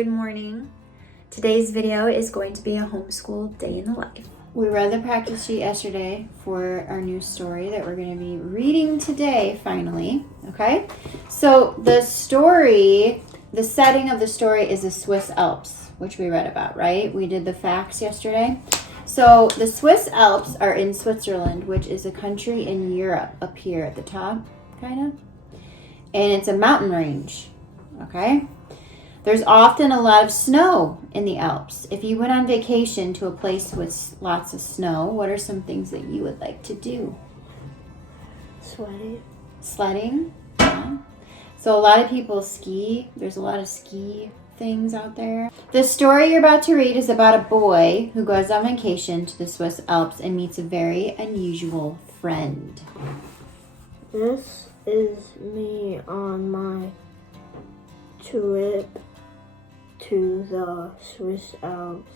good morning. Today's video is going to be a homeschool day in the life. We read the practice sheet yesterday for our new story that we're going to be reading today, finally. Okay? So the story, the setting of the story is the Swiss Alps, which we read about, right? We did the facts yesterday. So the Swiss Alps are in Switzerland, which is a country in Europe up here at the top, kind of. And it's a mountain range, okay? There's often a lot of snow in the Alps. If you went on vacation to a place with lots of snow, what are some things that you would like to do? Sledding? Yeah. So a lot of people ski. There's a lot of ski things out there. The story you're about to read is about a boy who goes on vacation to the Swiss Alps and meets a very unusual friend. This is me on my trip to the Swiss Alps.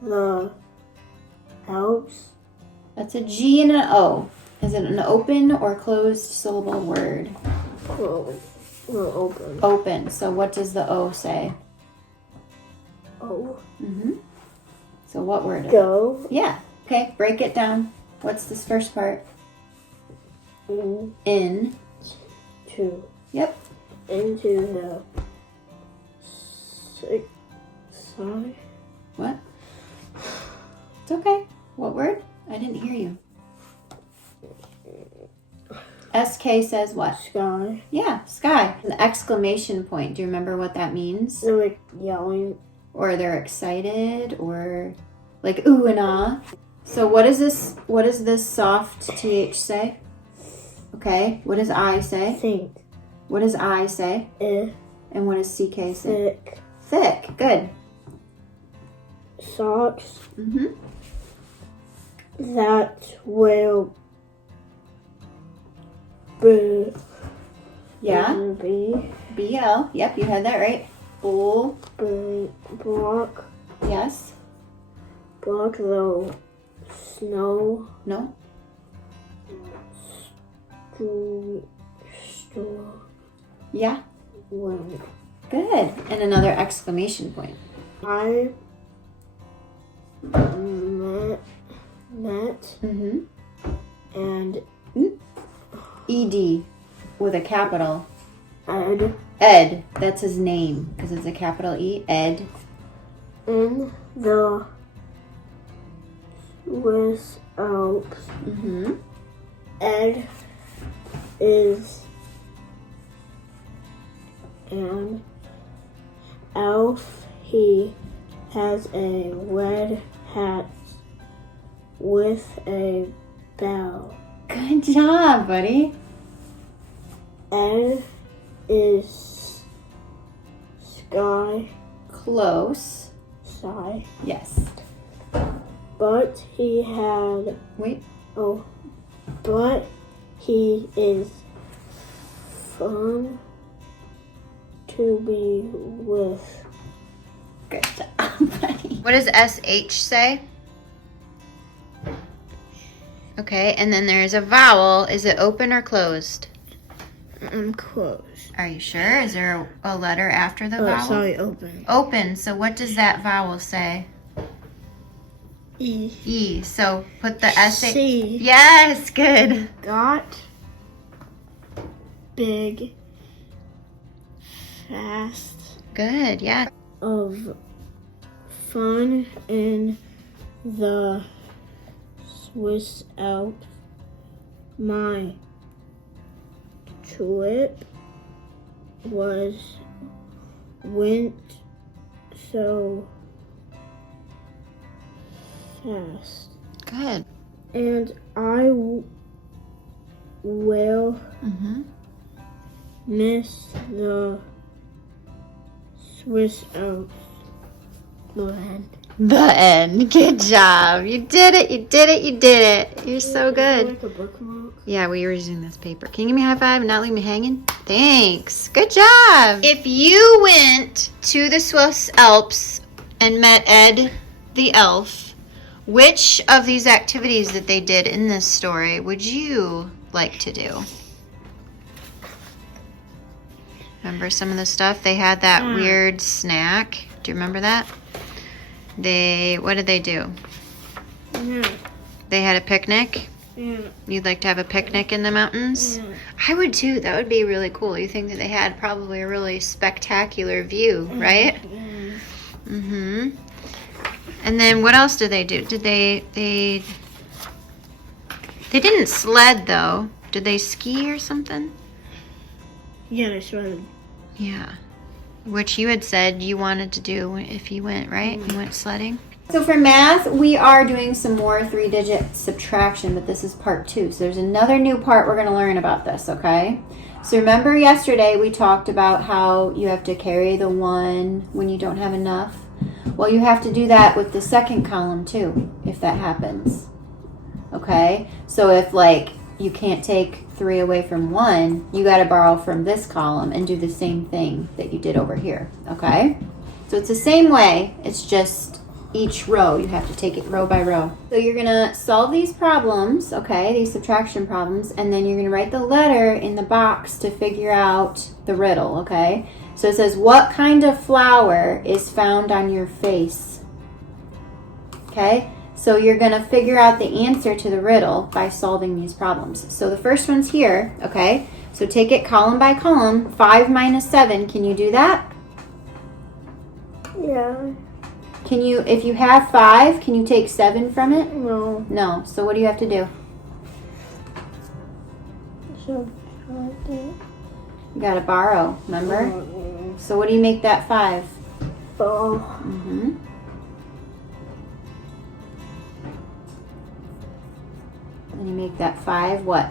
The Alps. That's a G and an O. Is it an open or closed syllable word? Closed. No, open. Open. So what does the O say? O. So what word? Go. Yeah. Okay, break it down. What's this first part? In. To. Yep. Into the sorry. What? It's okay. What word? I didn't hear you. SK says what? Sky. Yeah, sky. An exclamation point. Do you remember what that means? They're like yelling. Or they're excited, or like ooh and ah. So what is this? What does this soft TH say? Okay. What does I say? Think. What does I say? And what does CK say? Thick. Thick. Good. Socks. That will be. Yeah. Be. BL. Yep, you had that right. Bull. Block. Yes. Block the snow. No. Store. Yeah. When Good. And another exclamation point. I met and ED with a capital. Ed Ed. That's his name because it's a capital E. Ed. in the Swiss Alps. Ed is an elf. He has a red hat with a bell. Good job, buddy. Ed is sky. Close. Sky. Yes. But he had. Wait. Oh. But he is fun to be with. Good job, buddy. What does SH say? Okay, and then there's a vowel. Is it open or closed? Close. Are you sure? Is there a letter after the vowel? Sorry, open. Open. So what does that vowel say? E. E. So put the SH. C. Yes, good. Got big, fast, Good, yeah. of fun in the Swiss Alps. My trip went so fast. Good. And I will miss the Swiss Alps. The end. The end. Good job. You did it. You did it. You did it. You're so good. Like a bookmark. Yeah, we were using this paper. Can you give me a high five and not leave me hanging? Thanks. Good job. If you went to the Swiss Alps and met Ed the elf, which of these activities that they did in this story would you like to do? Remember some of the stuff? They had that weird snack. Do you remember that? What did they do? Yeah. They had a picnic? Yeah. You'd like to have a picnic in the mountains? Yeah. I would too. That would be really cool. You think that they had probably a really spectacular view, right? Yeah. Mm-hmm. And then what else did they do? Did they didn't sled though. Did they ski or something? Yeah, that's right. Yeah. Which you had said you wanted to do if you went, right? You went sledding. So for math, we are doing some more 3-digit subtraction, but this is part 2. So there's another new part we're going to learn about this, okay? So remember yesterday we talked about how you have to carry the 1 when you don't have enough? Well, you have to do that with the second column too, if that happens. Okay? So if like you can't take 3 away from 1, you got to borrow from this column and do the same thing that you did over here, okay? So it's the same way, it's just each row, you have to take it row by row. So you're gonna solve these problems, okay, these subtraction problems, and then you're gonna write the letter in the box to figure out the riddle, okay? So it says, what kind of flower is found on your face? Okay, so you're gonna figure out the answer to the riddle by solving these problems. So the first one's here, okay? So take it column by column, 5 minus 7, can you do that? Yeah. Can you, if you have 5, can you take 7 from it? No. No. So what do you have to do? Subtract it. You gotta borrow, remember? So what do you make that 5? 4. Mm-hmm. And you make that 5 what?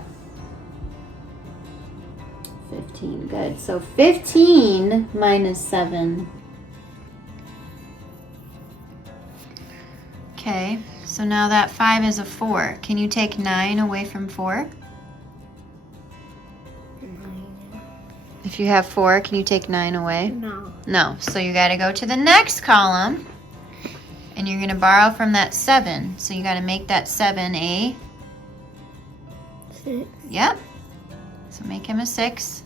15. Good. So 15 minus 7. Okay, so now that 5 is a 4. Can you take 9 away from 4? If you have 4, can you take 9 away? No. No. So you got to go to the next column, and you're going to borrow from that 7. So you got to make that 7 a... 6. Yep. So make him a 6.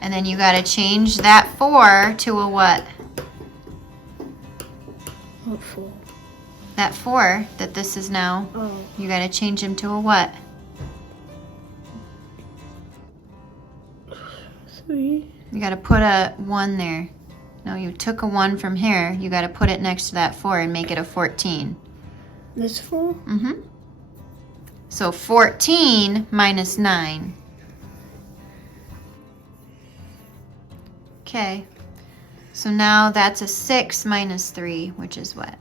And then you got to change that 4 to a what? What 4? That 4 that this is now, Oh. you got to change him to a what? 3. You got to put a 1 there. No, you took a 1 from here. You got to put it next to that 4 and make it a 14. This 4? Mm-hmm. So 14 minus 9. Okay. So now that's a 6 minus 3, which is what?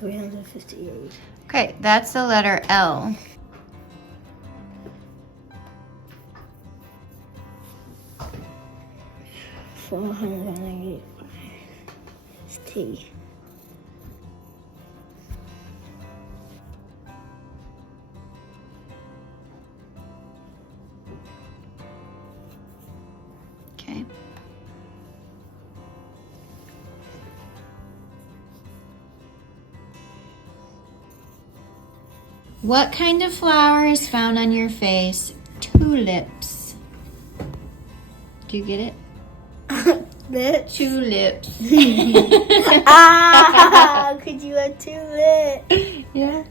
358. Okay, that's the letter L. $485. It's T. Okay. What kind of flower is found on your face? Tulips. Do you get it? Lips. Tulips. Ah, could you have 2 lips? Yeah.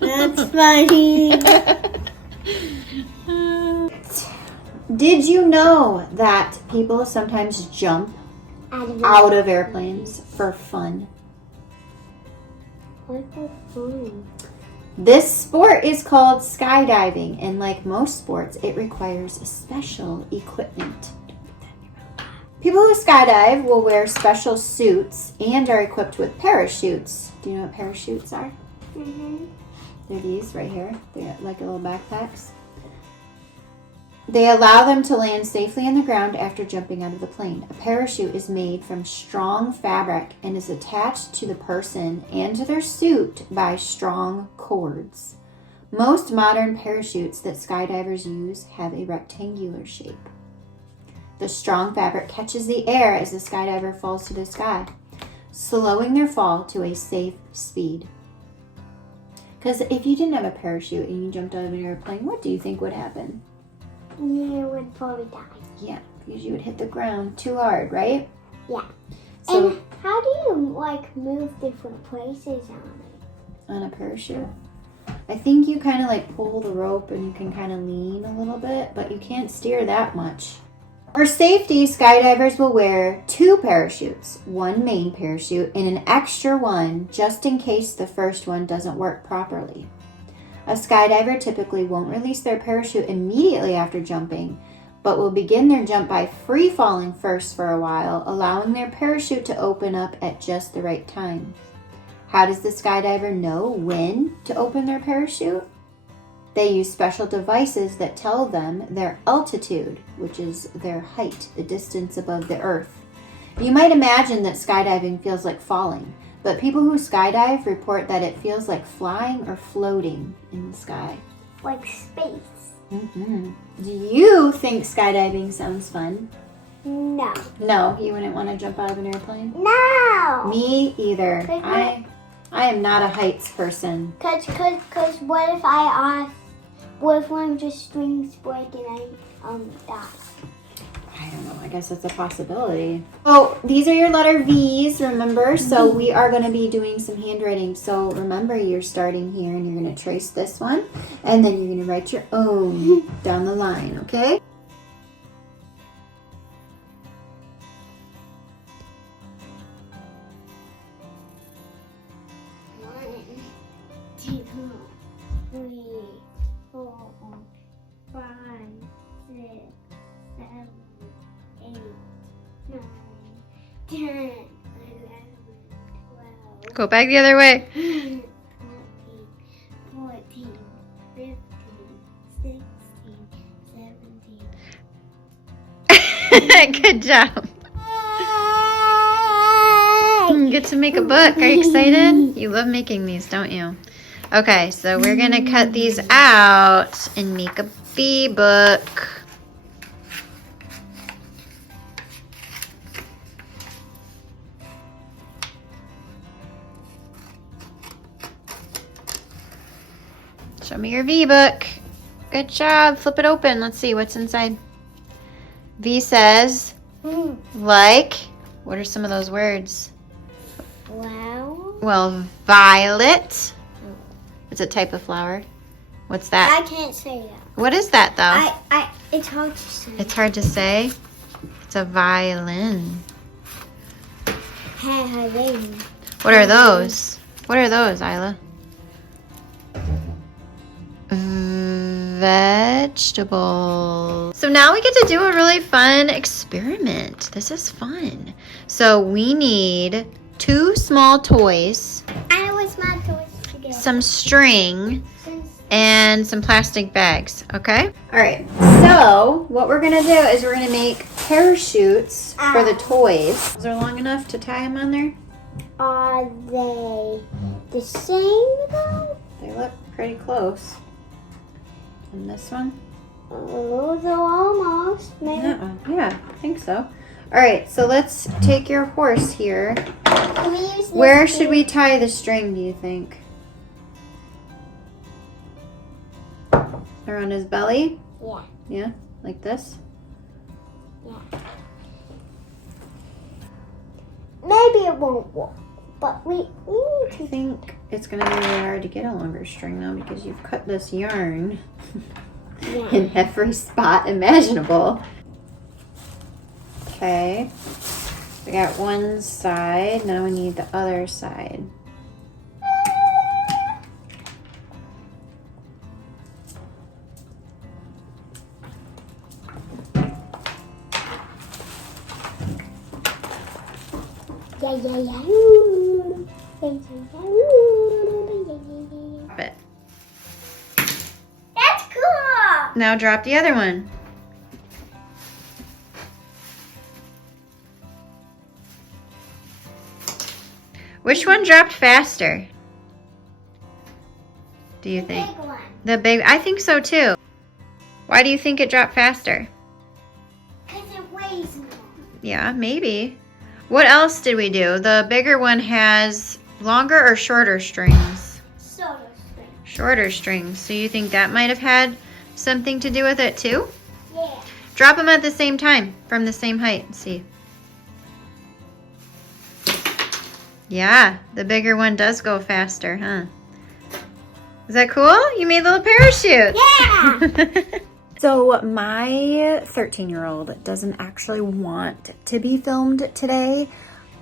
That's funny. Did you know that people sometimes jump out of airplanes for fun? Why for fun? This sport is called skydiving, and like most sports, it requires special equipment. People who skydive will wear special suits and are equipped with parachutes. Do you know what parachutes are? Mm-hmm. They're these right here. They're like little backpacks. They allow them to land safely on the ground after jumping out of the plane. A parachute is made from strong fabric and is attached to the person and to their suit by strong cords. Most modern parachutes that skydivers use have a rectangular shape. The strong fabric catches the air as the skydiver falls to the sky, slowing their fall to a safe speed. Because if you didn't have a parachute and you jumped out of an airplane, what do you think would happen? You would probably die. Yeah, because you would hit the ground too hard, right? Yeah. So, And how do you like move different places on a parachute. I think you kind of like pull the rope and you can kind of lean a little bit, but you can't steer that much. For safety, skydivers will wear 2 parachutes, one main parachute and an extra one just in case the first one doesn't work properly. A skydiver typically won't release their parachute immediately after jumping, but will begin their jump by free falling first for a while, allowing their parachute to open up at just the right time. How does the skydiver know when to open their parachute? They use special devices that tell them their altitude, which is their height, the distance above the earth. You might imagine that skydiving feels like falling, but people who skydive report that it feels like flying or floating in the sky. Like space. Mm-hmm. Do you think skydiving sounds fun? No. No, you wouldn't want to jump out of an airplane? No. Me either. I am not a heights person. Cause what if one of the strings break and I die? I don't know. I guess it's a possibility. Oh, these are your letter V's, remember? So we are going to be doing some handwriting. So remember, you're starting here and you're going to trace this one. And then you're going to write your own down the line, okay? One, 2, 3, 4, 5, 6, 7, 8, 9, 10, 11, 12. Go back the other way. 13, 14, 15, 16, 17. Good job. You get to make a book. Are you excited? You love making these, don't you? Okay, so we're going to cut these out and make a bee book. Show me your V book. Good job. Flip it open. Let's see what's inside. V says, like, what are some of those words? Wow. Well, violet. It's a type of flower. What's that? I can't say that. What is that, though? It's hard to say. It's hard to say. It's a violin. What are those? What are those, Isla? Vegetables. So now we get to do a really fun experiment. This is fun. So we need 2 small toys, I was my toys together. some string, and some plastic bags, okay? All right, so what we're gonna do is we're gonna make parachutes for the toys. Those are long enough to tie them on there? Are they the same though? They look pretty close. And this one? Oh, they're almost. Maybe. That one, yeah, I think so. All right, so let's take your horse here. Can we use this Where should we tie the string, do you think? Around his belly? Yeah. Yeah, like this? Yeah. Maybe it won't work, but we need I to. think it's gonna be really hard to get a longer string now because you've cut this yarn in every spot imaginable. Okay, we got one side, now we need the other side. Drop it. That's cool. Now drop the other one. Which one dropped faster? Do you think? Big one. The big, I think so too. Why do you think it dropped faster? Because it weighs more. Yeah, maybe. What else did we do? The bigger one has longer or shorter strings? Shorter string. Shorter strings. So you think that might have had something to do with it too? Yeah. Drop them at the same time from the same height. See. Yeah, the bigger one does go faster, huh? Is that cool? You made little parachutes. Yeah. So my 13-year-old doesn't actually want to be filmed today.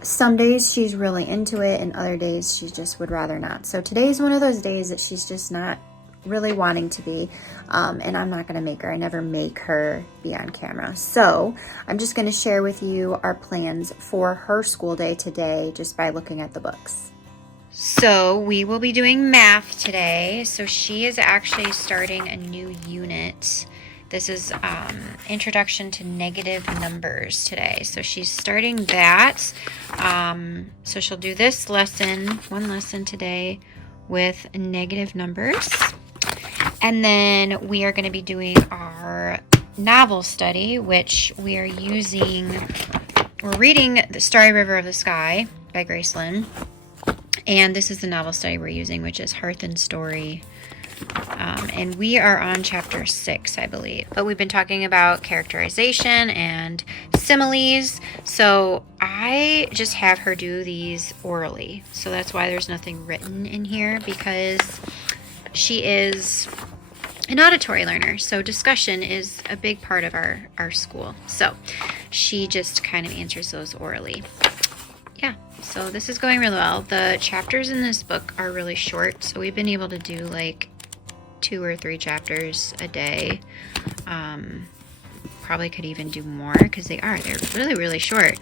Some days she's really into it and other days she just would rather not. So today's one of those days that she's just not really wanting to be, and I'm not going to make her. I never make her be on camera. So I'm just going to share with you our plans for her school day today just by looking at the books. So we will be doing math today. So she is actually starting a new unit. This is Introduction to Negative Numbers today. So she's starting that. So she'll do this lesson, one lesson today with negative numbers. And then we are going to be doing our novel study, which we are we're reading The Starry River of the Sky by Grace Lynn. And this is the novel study we're using, which is Hearth and Story. And we are on chapter 6, I believe. But we've been talking about characterization and similes. So I just have her do these orally. So that's why there's nothing written in here, because she is an auditory learner. So discussion is a big part of our school. So she just kind of answers those orally. Yeah, so this is going really well. The chapters in this book are really short. So we've been able to do like 2 or 3 chapters a day. Probably could even do more because they're really, really short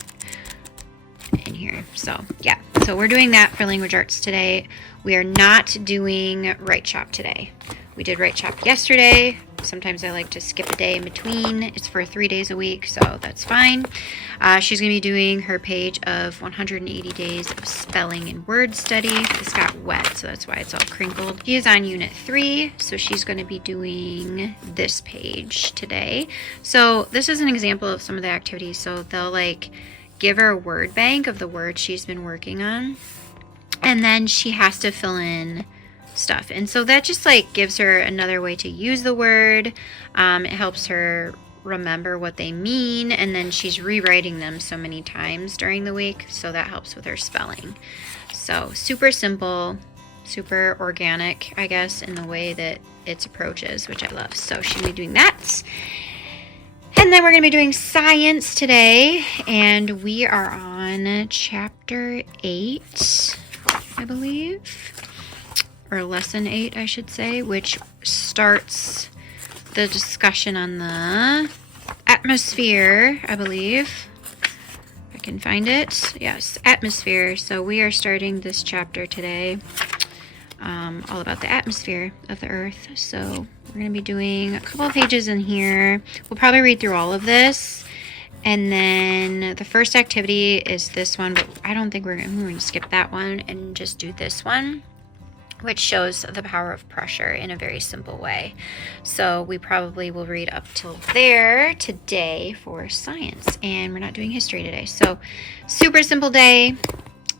in here. So yeah, so we're doing that for language arts today. We are not doing Write Shop today. We did Write Shop yesterday. Sometimes I like to skip a day in between. It's for 3 days a week, so that's fine. She's going to be doing her page of 180 days of spelling and word study. This got wet, so that's why it's all crinkled. She is on Unit 3, so she's going to be doing this page today. So this is an example of some of the activities. So they'll like give her a word bank of the words she's been working on, and then she has to fill in stuff. And so that just like gives her another way to use the word. It helps her remember what they mean, and then she's rewriting them so many times during the week, so that helps with her spelling. So super simple, super organic, I guess, in the way that its approaches, which I love. So she'll be doing that. And then we're going to be doing science today, and we are on chapter 8, I believe, or lesson 8, I should say, which starts the discussion on the atmosphere, I believe. If I can find it. Yes, atmosphere. So we are starting this chapter today, all about the atmosphere of the Earth. So we're going to be doing a couple of pages in here. We'll probably read through all of this. And then the first activity is this one, but I don't think we're going to skip that one and just do this one, which shows the power of pressure in a very simple way. So we probably will read up till there today for science, and we're not doing history today. So super simple day.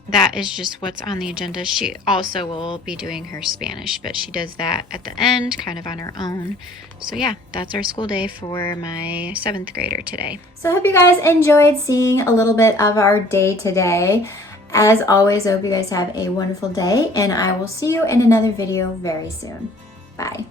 That is just what's on the agenda. She also will be doing her Spanish, but she does that at the end, kind of on her own. So yeah, that's our school day for my 7th grader today. So I hope you guys enjoyed seeing a little bit of our day today. As always, I hope you guys have a wonderful day, and I will see you in another video very soon. Bye.